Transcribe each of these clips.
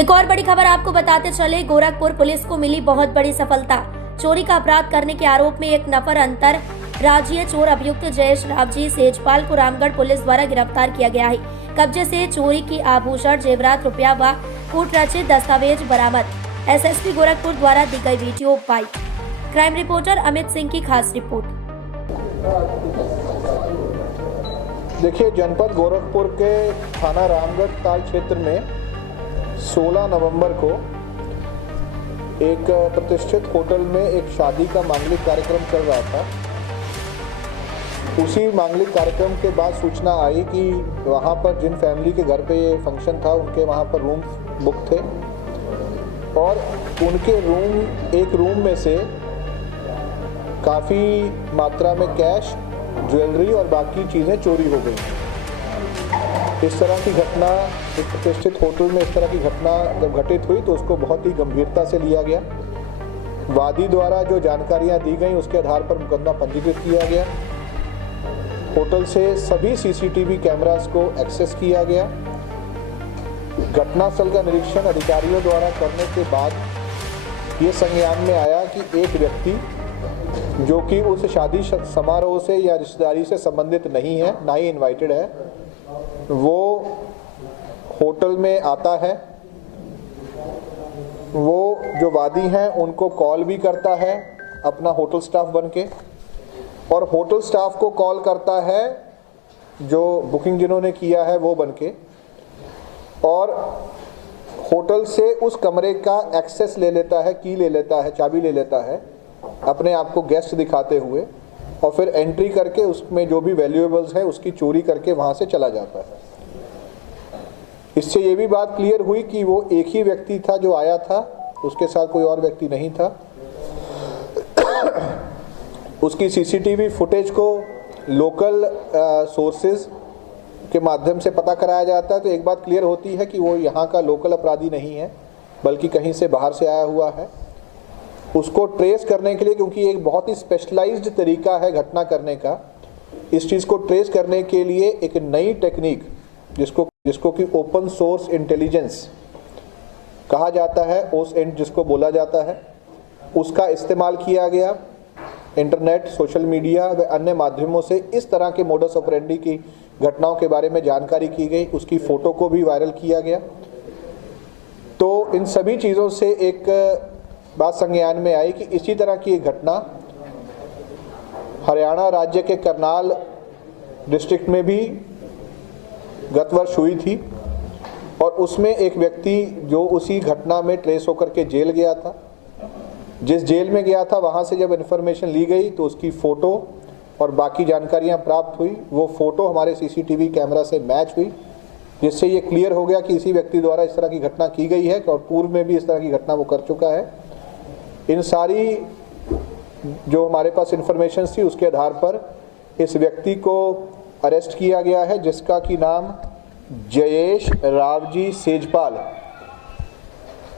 एक और बड़ी खबर आपको बताते चले, गोरखपुर पुलिस को मिली बहुत बड़ी सफलता। चोरी का अपराध करने के आरोप में एक नफर अंतर राज्यीय चोर अभियुक्त जयेश रावजी सेजपाल को रामगढ़ पुलिस द्वारा गिरफ्तार किया गया है। कब्जे से चोरी की आभूषण, जेवरात, रुपया व कूट रचित दस्तावेज बरामद। एसएसपी गोरखपुर द्वारा दी गई video byte. Crime reporter Amit Singh की खास रिपोर्ट। देखिए, जनपद गोरखपुर के थाना रामगढ़ ताल क्षेत्र में 16 नवंबर को एक प्रतिष्ठित होटल में एक शादी का मांगलिक कार्यक्रम चल रहा था। उसी मांगलिक कार्यक्रम के बाद सूचना आई कि वहाँ पर जिन फैमिली के घर पे ये फंक्शन था, उनके वहाँ पर रूम बुक थे और उनके एक रूम में से काफ़ी मात्रा में कैश, ज्वेलरी और बाकी चीज़ें चोरी हो गई। इस तरह की घटना, एक प्रतिष्ठित होटल में इस तरह की घटना जब घटित हुई तो उसको बहुत ही गंभीरता से लिया गया। वादी द्वारा जो जानकारियां दी गई उसके आधार पर मुकदमा पंजीकृत किया गया। होटल से सभी सीसीटीवी कैमरास को एक्सेस किया गया। घटनास्थल का निरीक्षण अधिकारियों द्वारा करने के बाद ये संज्ञान में आया कि एक व्यक्ति जो कि उस शादी समारोह से या रिश्तेदारी से संबंधित नहीं है, ना ही इनवाइटेड है, वो होटल में आता है। वो जो वादी हैं उनको कॉल भी करता है अपना होटल स्टाफ बनके, और होटल स्टाफ को कॉल करता है जो बुकिंग जिन्होंने किया है वो बनके, और होटल से उस कमरे का एक्सेस ले लेता है, की ले लेता है, चाबी ले लेता है अपने आप को गेस्ट दिखाते हुए, और फिर एंट्री करके उसमें जो भी वैल्यूएबल्स है उसकी चोरी करके वहाँ से चला जाता है। इससे ये भी बात क्लियर हुई कि वो एक ही व्यक्ति था जो आया था, उसके साथ कोई और व्यक्ति नहीं था। उसकी सीसीटीवी फुटेज को लोकल सोर्सेज के माध्यम से पता कराया जाता है तो एक बात क्लियर होती है कि वो यहाँ का लोकल अपराधी नहीं है, बल्कि कहीं से बाहर से आया हुआ है। उसको ट्रेस करने के लिए, क्योंकि एक बहुत ही स्पेशलाइज्ड तरीका है घटना करने का, इस चीज़ को ट्रेस करने के लिए एक नई टेक्निक जिसको कि ओपन सोर्स इंटेलिजेंस कहा जाता है, जिसको बोला जाता है, उसका इस्तेमाल किया गया। इंटरनेट, सोशल मीडिया व अन्य माध्यमों से इस तरह के मोडस ऑपरेंडी की घटनाओं के बारे में जानकारी की गई, उसकी फ़ोटो को भी वायरल किया गया। तो इन सभी चीज़ों से एक बात संज्ञान में आई कि इसी तरह की एक घटना हरियाणा राज्य के करनाल डिस्ट्रिक्ट में भी गत वर्ष हुई थी, और उसमें एक व्यक्ति जो उसी घटना में ट्रेस होकर के जेल गया था। जिस जेल में गया था वहाँ से जब इन्फॉर्मेशन ली गई तो उसकी फ़ोटो और बाकी जानकारियाँ प्राप्त हुई। वो फ़ोटो हमारे सीसीटीवी कैमरा से मैच हुई, जिससे ये क्लियर हो गया कि इसी व्यक्ति द्वारा इस तरह की घटना की गई है और पूर्व में भी इस तरह की घटना वो कर चुका है। इन सारी जो हमारे पास इन्फॉर्मेशन थी उसके आधार पर इस व्यक्ति को अरेस्ट किया गया है, जिसका कि नाम जयेश रावजी सेजपाल।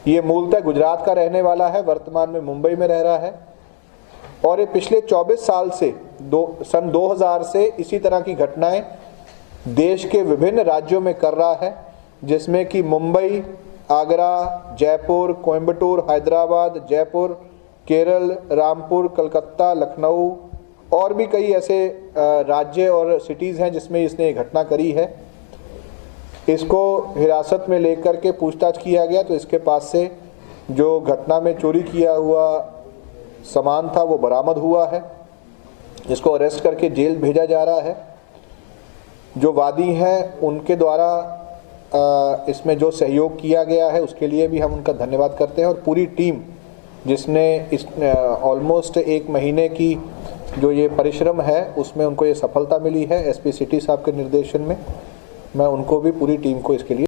ये मूलतः गुजरात का रहने वाला है, वर्तमान में मुंबई में रह रहा है, और ये पिछले 24 साल से सन 2000 से इसी तरह की घटनाएं देश के विभिन्न राज्यों में कर रहा है, जिसमें कि मुंबई, आगरा, जयपुर, कोयम्बटूर, हैदराबाद, जयपुर, केरल, रामपुर, कलकत्ता, लखनऊ और भी कई ऐसे राज्य और सिटीज़ हैं जिसमें इसने घटना करी है। इसको हिरासत में लेकर के पूछताछ किया गया तो इसके पास से जो घटना में चोरी किया हुआ सामान था वो बरामद हुआ है। इसको अरेस्ट करके जेल भेजा जा रहा है। जो वादी हैं उनके द्वारा इसमें जो सहयोग किया गया है उसके लिए भी हम उनका धन्यवाद करते हैं, और पूरी टीम जिसने इस ऑलमोस्ट 1 महीने की जो ये परिश्रम है उसमें उनको ये सफलता मिली है। एसपी सिटी साहब के निर्देशन में मैं उनको भी, पूरी टीम को इसके लिए